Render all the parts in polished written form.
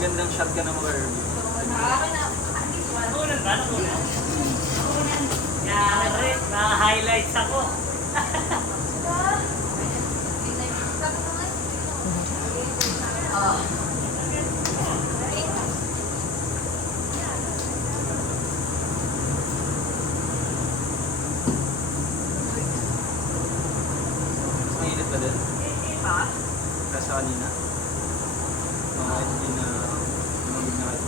magandang shot ka na mga-Irby. Nakunan ba? Nakunan? Yari, na-highlights ako. Mainit ba din? Kaya sa kanina? Hindi na lumamig na kayo.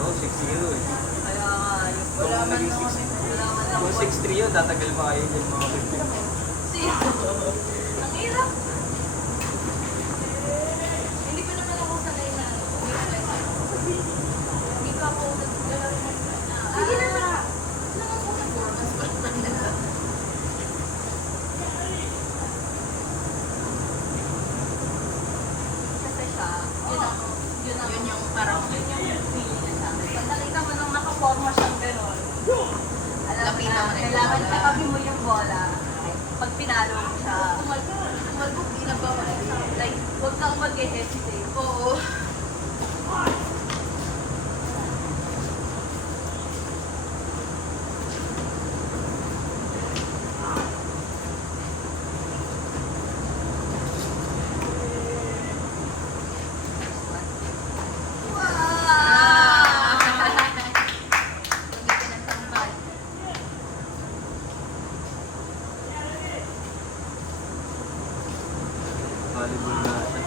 Oo, 6 kilo eh. Kaya nga, wala man Kung naman. Wala man naman. Kung 6'3 yun, tatagal pa kayo din mga 50. Ang hirap. Hindi ko naman ako sanay na hindi pa ako naglalaro ng sige na ba? Naman ko nag-formas pa naman. Kasi siya, yun yung parang yun yung feeling na sa akin. Pag nakita mo nung nakaporma siyang gano'n, alam mo na, kailangan katabi mo yung bola. Pag pinalo mo siya, tumalbog, ginagawa mo siya. Like, huwag kang mag-hesitate. Oo. Volleyball na siya.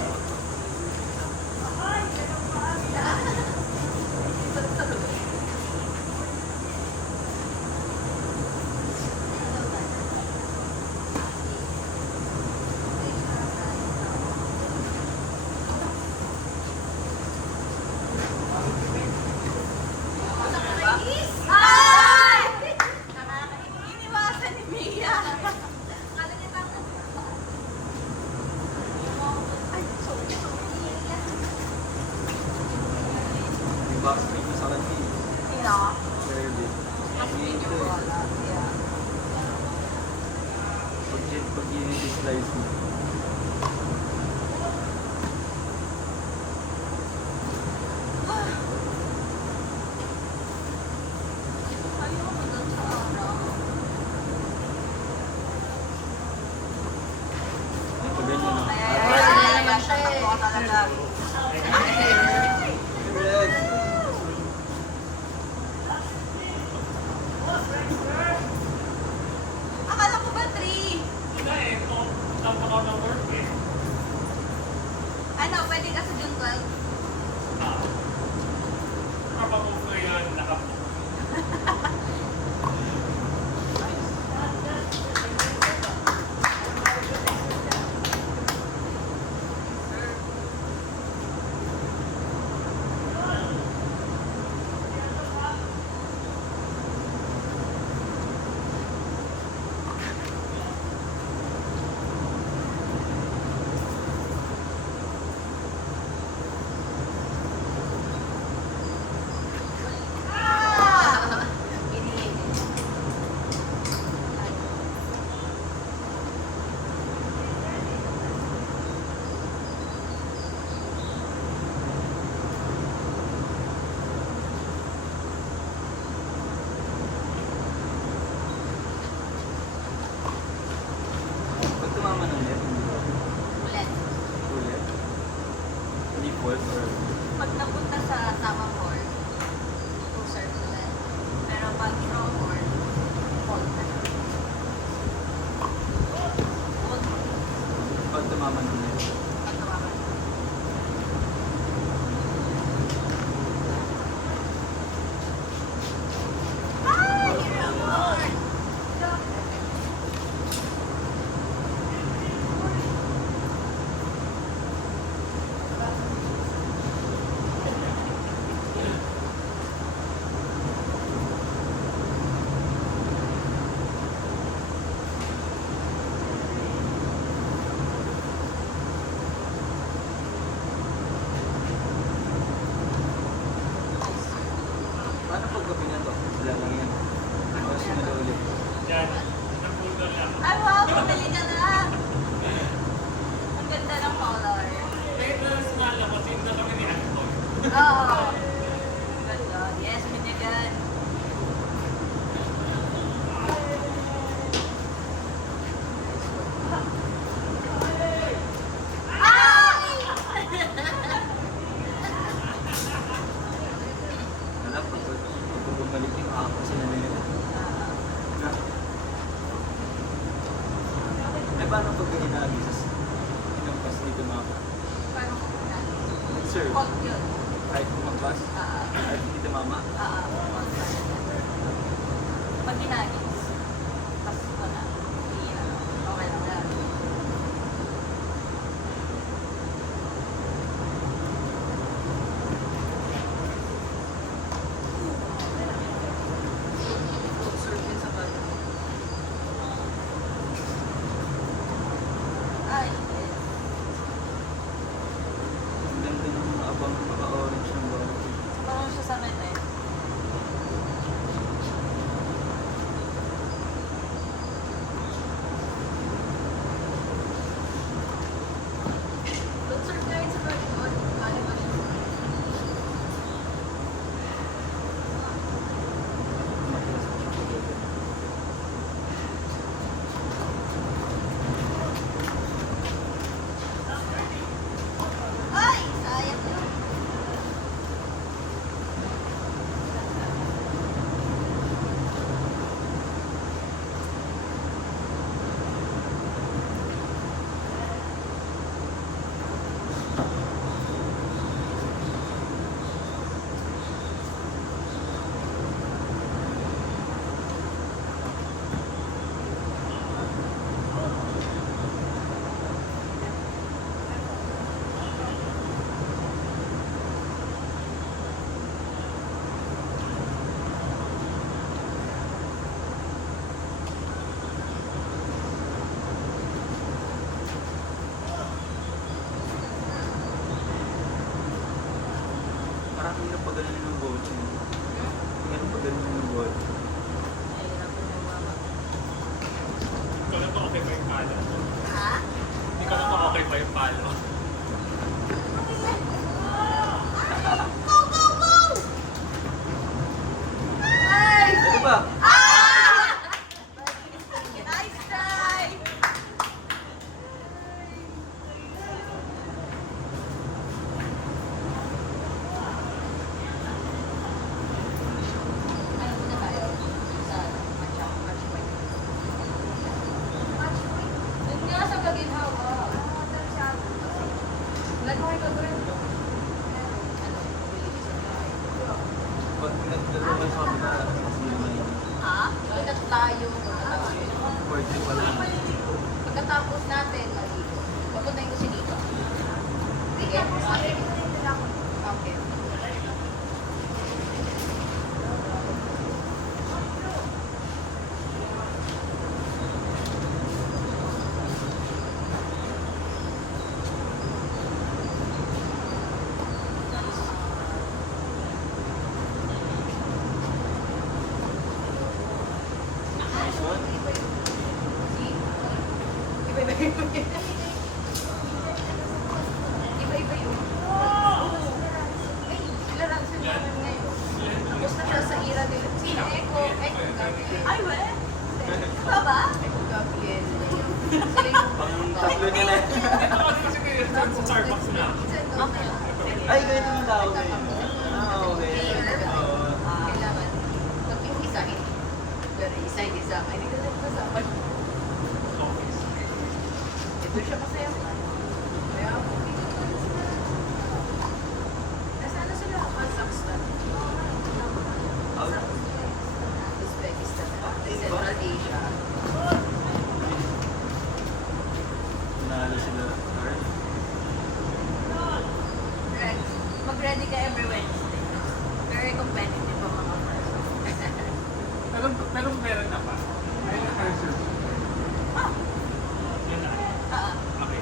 Iniwasan ni Mia. Yung backstage na sa kanina. Sino? Irby. Mas yung bola. Yeah. Pag i-slice mo. Ayaw ko doon sa araw. Pag ganyan na. Ay, naman siya eh. Ako talaga. Correct. Akala ko ba 3? Wala eh, tapos ako ng work eh. Ano, pwede ka sa June 12? Kapag-move ko yun, nakabook. Pag tumama ng net, hindi ba? Ulit. Ulit. Hindi fault or... Pag napunta sa tamang court, 2 serves ulit. Pero pag wrong court, fault na. Fault mo. Pag tumama ng net. Pag tumaman. Ay! Ramon! paano pag hinagis? Hinampas dito mama? Paano ko pinag- Sir, Hot yun. kahit kumampas, kahit dito mama. Pag ginagis, tapos wala. Okay lang na. Ay, yes. Ang ganda ng mga abang naka-orange ng bawat. Parang siya sa amin eh. Concert tayo sa Panginoon. Kali ba siya? Ay! Sayang yun. Parang hirap pag ganun ng bawat. Hirap pag ganun ng bawat. Mahirap po yung mama. Ikaw lang ba okay pa yung palo? Ha? Ikaw lang ba okay pa yung palo? Go, go, go! Ay! Ito ba? Nice try! Ano muna tayo? Sa match point. Match point? Doon nga sa Baginhawa. Wala mo kayo gagawin. Ano? Bilis sa bahay. Pag nagdalaman sa kabila, hindi naman Ha? Ingat tayo. portrait pala. Pagkatapos natin, maligo. Papuntahin ko si Nico. Sige? Okay. Nice one. Iba-iba yun. Iba-iba yun. Ay, sila lang sila ngayon. Tapos na siya sa ira nila. Sino? Echo Gabriel. Ay, wala. Ikaw ba? Echo Gabriel. Sila yung... Pang tatlo niya na. Ito kasi kayo sa Starbucks na. Okay. Ay, ganito yung tao ngayon. Okay. Oo. Kailangan. Pag yung isa, hindi. Pero isa, hindi sa akin. Hindi ko lang kasama. Office. Ito siya masaya. Kaya ako. Nasaan na sila? Kazakhstan. Out. Uzbekistan. Central Asia. Nalo sila. Alright. Mag-ready ka every Wednesday. Very competitive ang mga person. Pero meron na ba? Ay, naka-reserve. Ah! Yun na. Ah! Okay.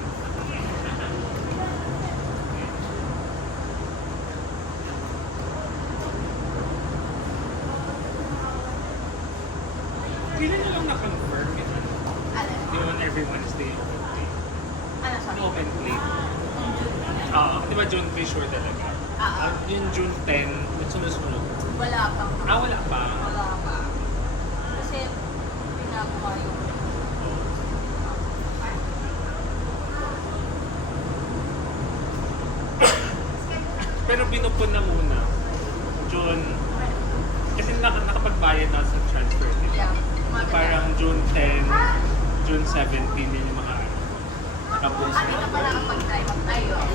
Kailan nyo lang na-confirm yun? Ano? Di ba every Wednesday open plate? Ano sabi? Open plate. Di ba June 3 sure talaga? Yung June 10, yung sunod-sunod. Wala pa. Wala pa. Wala pa. Kasi pinakuha yung... Pero binupon na muna. June. Kasi nakapagbayad na sa transfer. Diba? Yeah. Parang June 10, June 17 yun yung mga Tapos, Dito pa nakapag-type. Ayun.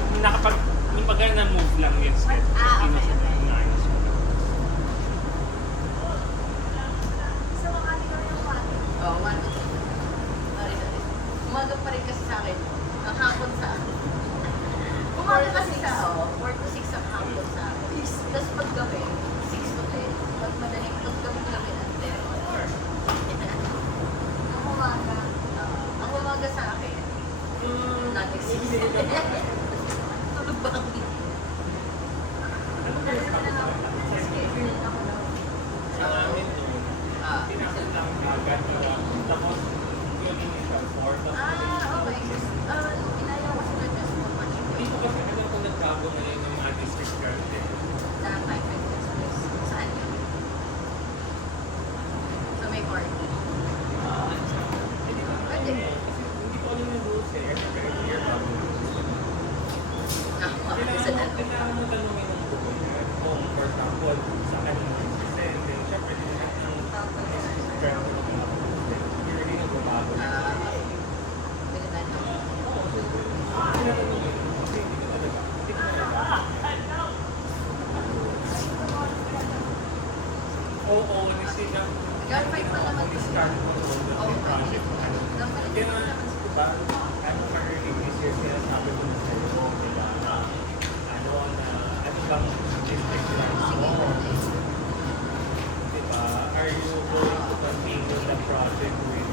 yung baga na-move lang yung sketch. Okay, okay. Naayos ko lang. Oh, 1 to 2. Umaga pa rin kasi sa akin. Ang hapon sa akin. Umaga kasi sa 4 to 6 ang hapon sa akin. Tapos pag gabi, 6 to 10. Pag madaling pag gabi na 10. Ang umaga. Ang umaga sa akin. Non-existent. Tulog ba kami? Ano ba yung Sa schedule ako lang. sa amin yun? Pinakot lang agad na tapos yung initial 4 tapos Okay. Inayaw ko sila just so much. dito kasi alam ko nagbago ngayon yung mga district garden. Sa my friends. Saan yun? So may party. Hindi ko Pwede. hindi ko alam yung rules eh. Every year bago yung rules. Kailangan mo tanungin ng buko kung for example sa kanina kasi then syempre din lahat ng district garden ng mga year rin ang babago. Pwede tayo. Oo, so tinatanungin kasi hindi ko talaga. Hindi ko talaga. Oo, sila Gunfight pa naman to. start mo yung project. Gunfight Kaya pa naman. diba, ano pa early this year sinasabi ko na sa'yo, diba, ano bang district plans mo? Diba, are you going to continue the project with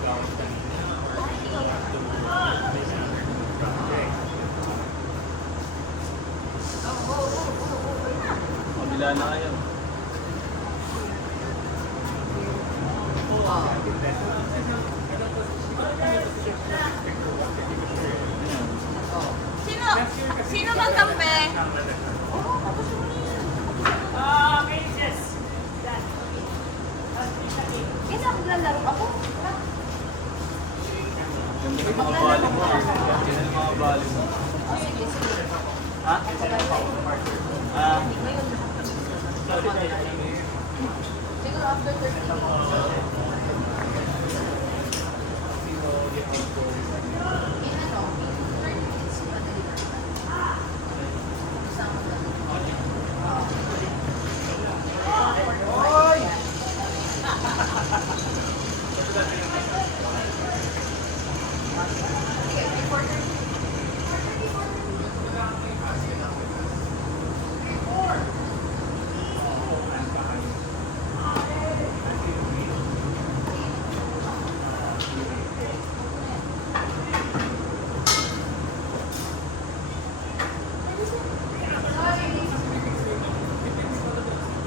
Gawin Kanina or do you want to make another project? Kabila na kayo. Sino magkampe? Kasi ako naglalaro ako. Yung mga bali mo. Yan yung mga bali mo. Sige, sige. Ha? Ah, Siguro after 30 minutes. In ano, in 30 minutes, madali na naman. Kasama na. Sige, before 30.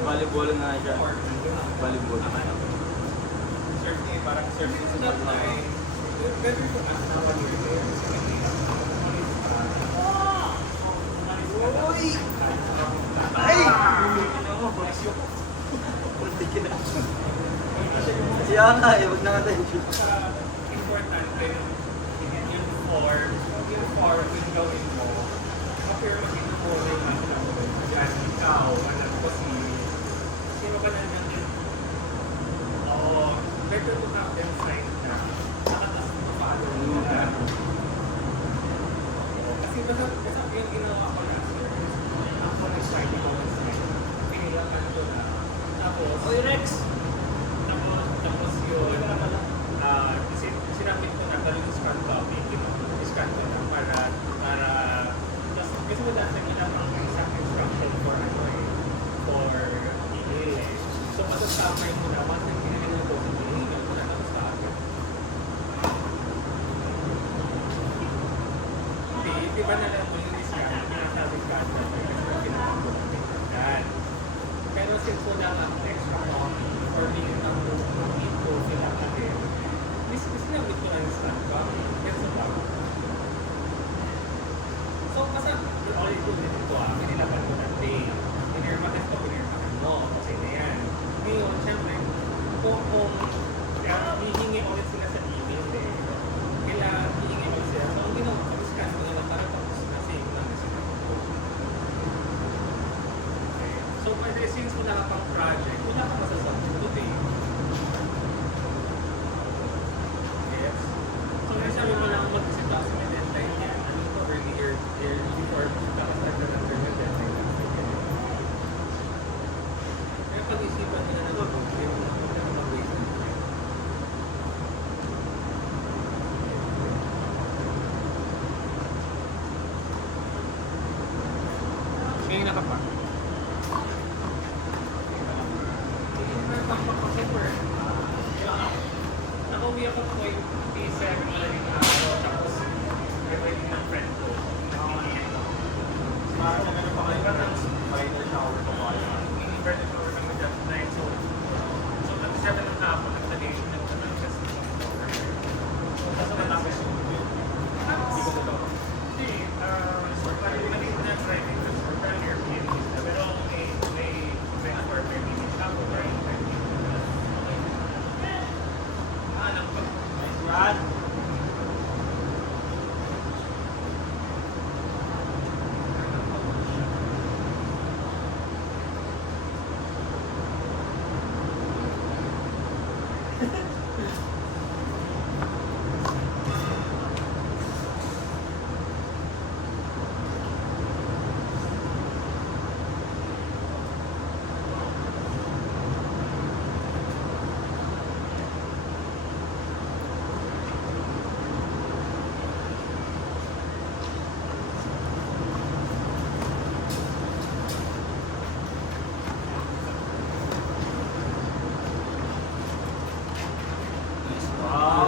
volleyball na siya. Volleyball. Parang surfing sa sideline. Better to ask now what you're doing. Uy! Ay! Kaya nga eh, wag na nga tayo. Importante yung for yung gawin mo. Pero ito mo yung yan, ikaw, alam ko sino ba nandiyan yun? Oo, better to have them sign na nakatas mo follow mo na. Kasi basta yung ginawa ko last year, ako nag-sign, ikaw nag-sign. Pinilaman ko na. Tapos, Oy, Rex! tapos yun, sinapit ko na pero yung scan copy, scan ko na para kasi wala sa ilang ang exact instruction for for email eh. So masasamay mo na, once na pinili ko, email ko na tapos sa akin. Di ba nalang mo yung scan, pinasabi scan na kasi pinapag ko natin agad. Pero since wala ang extra copy or being ang need ko sila agad, sinabit ko na yung scan copy. Yan sa bago. So, kasi all you do dito pinilaban ko ng day. Pinirmahan mo. Kasi na yan. Ngayon, syempre, kung hihingi ulit sila sa email eh, kailangan hihingi ulit sila. So, ang ginawa ko, scan ko na lang para tapos kasi Kanina ka pa. Nagtampak ako for nakauwi ako 27 na rin ako. Tapos may wedding ng friend ko. Parang ano pa kayo na final shower pa pa kayo. Bridal shower naman dyan tonight. So nag-7 ng hapon. Nag-station ng kasi. Tapos matapos yung Hindi ko nagawa. hindi. Parang maliit na driving resort. Parang Airbnb. Pero may apartment meeting ako. Alam ko. Nice run! Wow!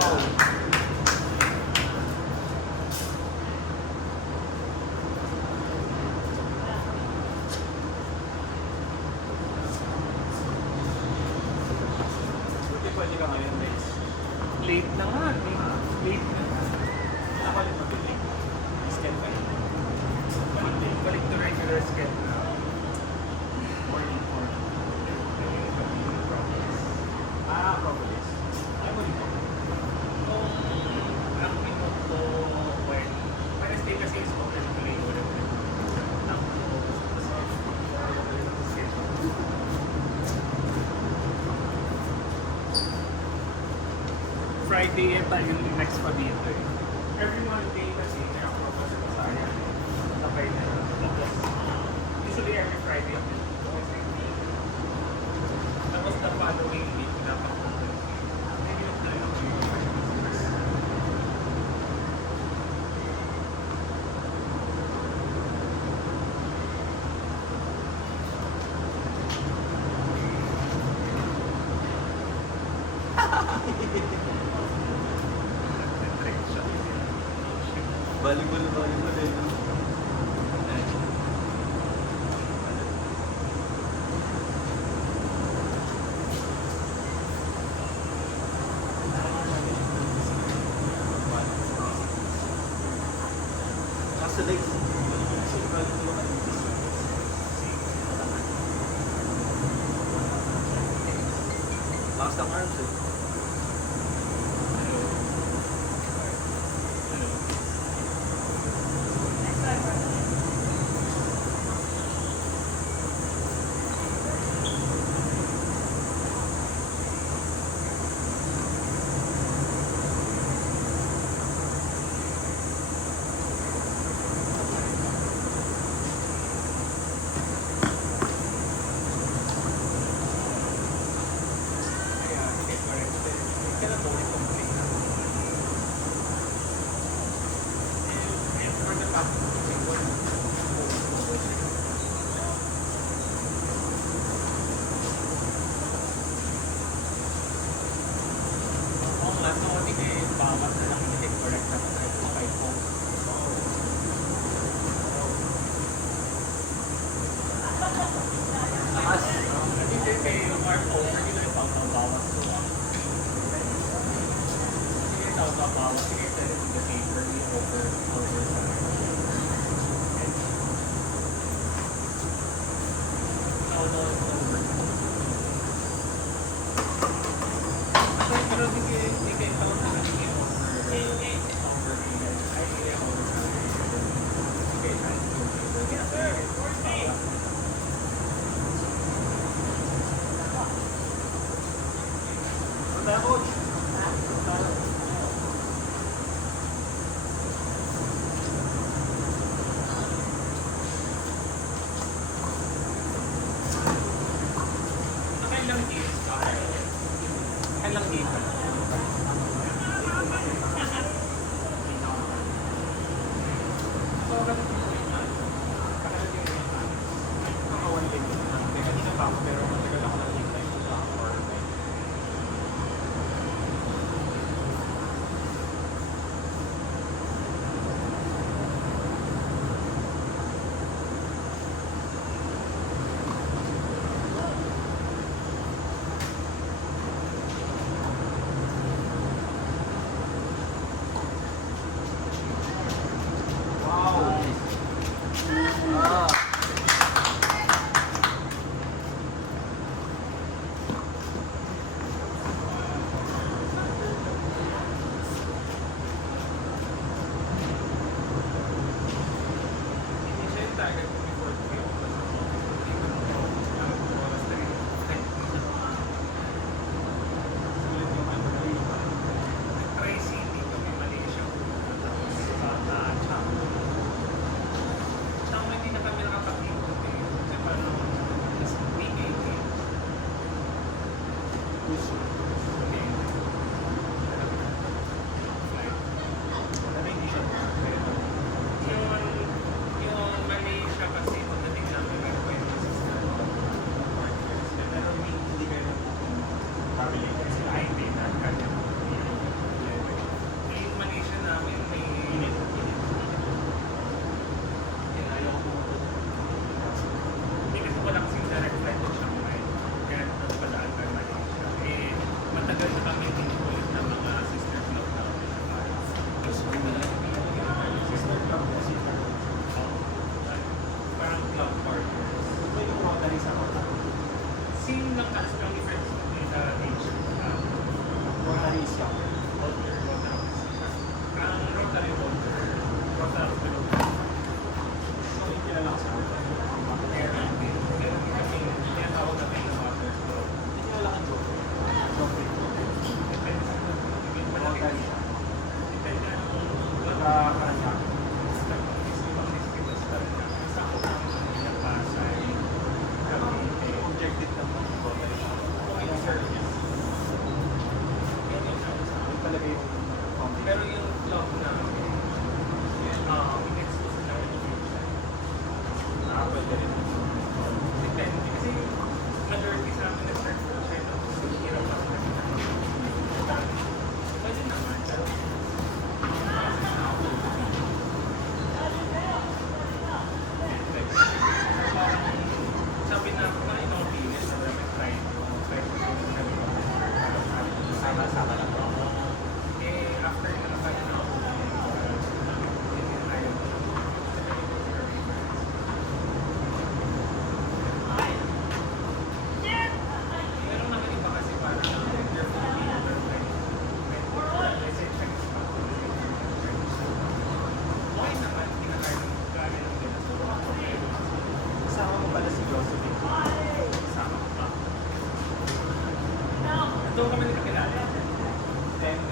Buti pwede ka ngayon, guys. Late na nga. Late na nga. Nakalit mo din eh. Scan pa yun. Balik to regular schedule. Morning 4. Probably. Ay mo dito. Kung ang pinot ko Wednesday kasi is open to late ulit. Ang Friday yata yung next pa dito eh. Every Monday kasi may ako kasi masaya. Sabay na. Tapos, usually every Friday ako. Tapos the following week, dapat ko. Maybe yung plan of you. Volleyball din. Kaso legs. Lakas ng arms eh.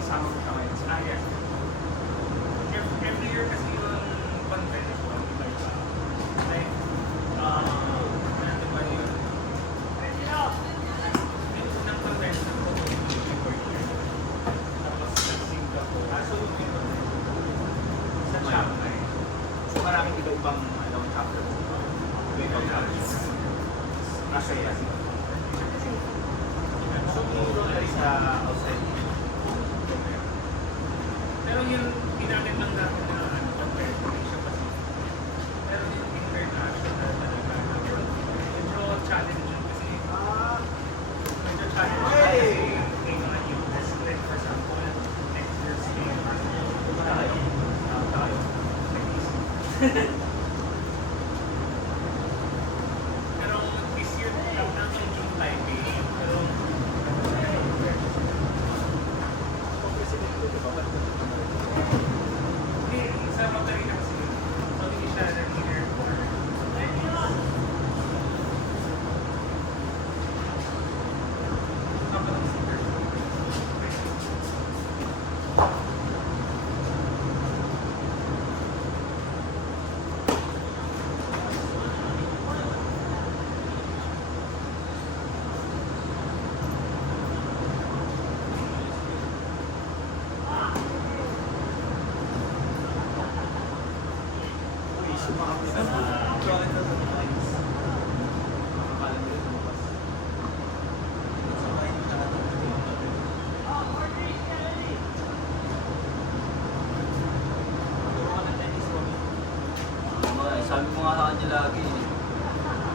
isama mo siya ngayon. Yes. Every year kasi yung convention, iba-iba. Like, ano ba yun? Yung unang convention ko, before year. Tapos sa Singapore. So yung ito, sa Shanghai. So maraming iba-ibang chapter mo. Iba-ibang chapter. Nasa yan. So yung Rotary sa outside. Pero yung ginamit lang natin na compared to Asia Pacific. Pero yung international talaga, medyo challenging kasi medyo challenging kasi may mga US, like for example, next year Spain, tayo, pero this year, lang yung Taipei, pero sa Rotary na kasi, so hindi siya nag-leader for Sabi mo nga sa kanya lagi,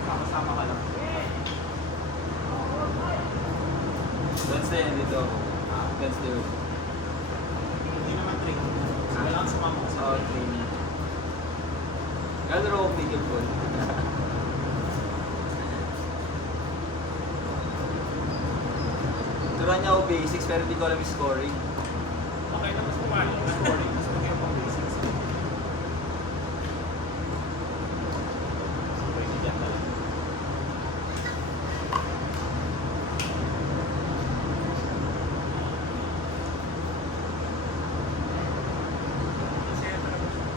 sama-sama ka lang. Wednesday, nandito ako. Wednesday. Hindi naman training. Kailangan sumama ko sa Training. Gano'n ako pickleball. Turuan niya ako basics pero hindi ko alam yung scoring. okay na mas kumali na scoring. Mas magiging pang basics. Pwede dyan talaga. Kasi talaga siya.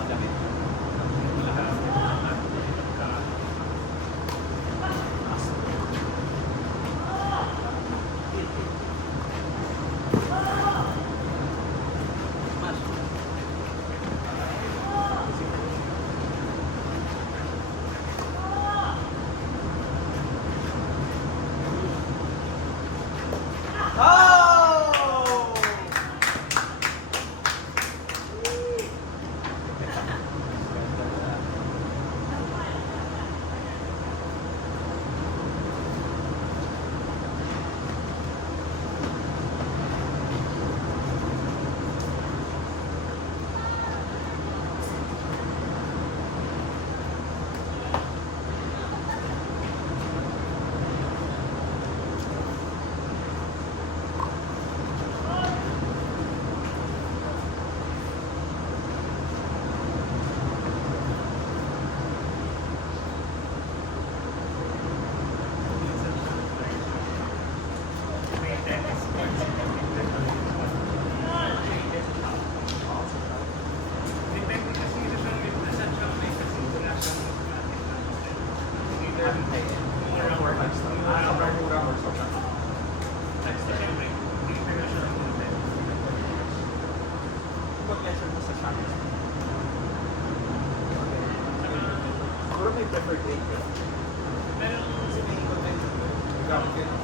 Madami. May tennis courts. Depende kasi sa nasa Shanghai kasi wala siyang either mura or Next to syempre, international content. Pag-lesson mo sa Shanghai. Siguro may preferred date ka. Pero Kasi may convention. Gamit yun.